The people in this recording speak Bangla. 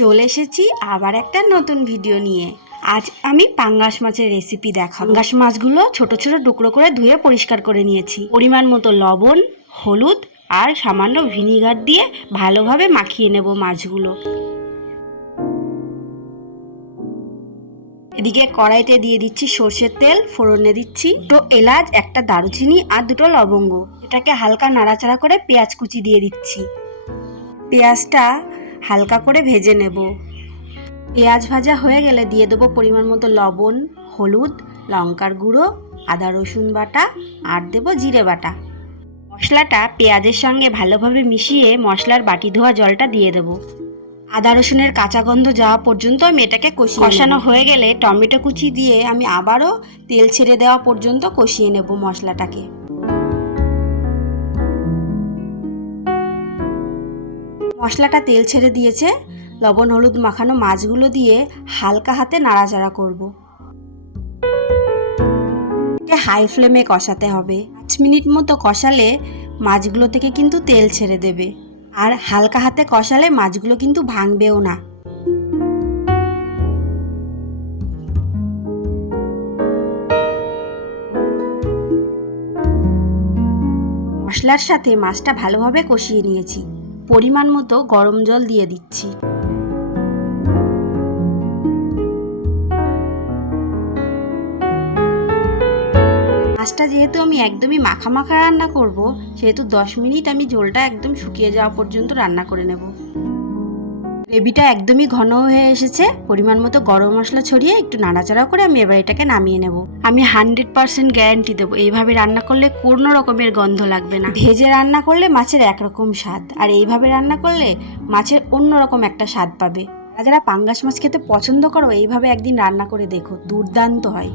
চলে এসেছি আবার একটা নতুন ভিডিও নিয়ে। আজ আমি পাঙ্গাস মাছের রেসিপি দেখাবো। পাঙ্গাস মাছগুলো ছোট ছোট টুকরো করে ধুয়ে পরিষ্কার করে নিয়েছি। পরিমাণ মতো লবণ, হলুদ আর সামান্য ভিনিগার দিয়ে ভালোভাবে মাখিয়ে নেব মাছগুলো। এদিকে কড়াইতে দিয়ে দিচ্ছি সর্ষের তেল, ফোড়নে দিচ্ছি দুটো এলাচ, একটা দারুচিনি আর দুটো লবঙ্গ। এটাকে হালকা নাড়াচাড়া করে পেঁয়াজ কুচি দিয়ে দিচ্ছি। পেঁয়াজটা হালকা করে ভেজে নেব। পেঁয়াজ ভাজা হয়ে গেলে দিয়ে দেবো পরিমাণ মতো লবণ, হলুদ, লঙ্কার গুঁড়ো, আদা রসুন বাটা আর দেবো জিরে বাটা। মশলাটা পেঁয়াজের সঙ্গে ভালোভাবে মিশিয়ে মশলার বাটি ধোয়া জলটা দিয়ে দেবো। আদা রসুনের কাঁচা গন্ধ যাওয়া পর্যন্ত আমি এটাকে কষানো হয়ে গেলে টমেটো কুচি দিয়ে আমি আবারও তেল ছেড়ে দেওয়া পর্যন্ত কষিয়ে নেব মশলাটাকে। মশলাটা তেল ছেড়ে দিয়েছে, লবণ হলুদ মাখানো মাছগুলো দিয়ে হালকা হাতে নাড়াচাড়া করব। হাই ফ্লেমে কষাতে হবে। 5 মিনিট মতো কষালে মাছগুলো থেকে কিন্তু তেল ছেড়ে দেবে, আর হালকা হাতে কষালে মাছগুলো কিন্তু ভাঙবেও না। মশলার সাথে মাছটা ভালোভাবে কষিয়ে নিয়েছি। পরিমাণ মতো গরম জল দিয়ে দিচ্ছি। মাছটা যেহেতু আমি একদমই মাখা মাখা রান্না করব, সেহেতু 10 মিনিট আমি ঝোলটা একদম শুকিয়ে যাওয়া পর্যন্ত রান্না করে নেব। গ্রেভিটা একদমই ঘন হয়ে এসেছে। পরিমাণ মতো গরম মশলা ছড়িয়ে একটু নাড়াচাড়া করে আমি এবার এটাকে নামিয়ে নেব। আমি 100% গ্যারান্টি দেবো, এইভাবে রান্না করলে কোনো রকমের গন্ধ লাগবে না। ভেজে রান্না করলে মাছের একরকম স্বাদ, আর এইভাবে রান্না করলে মাছের অন্যরকম একটা স্বাদ পাবে। যারা পাঙ্গাস মাছ খেতে পছন্দ করো, এইভাবে একদিন রান্না করে দেখো, দুর্দান্ত হয়।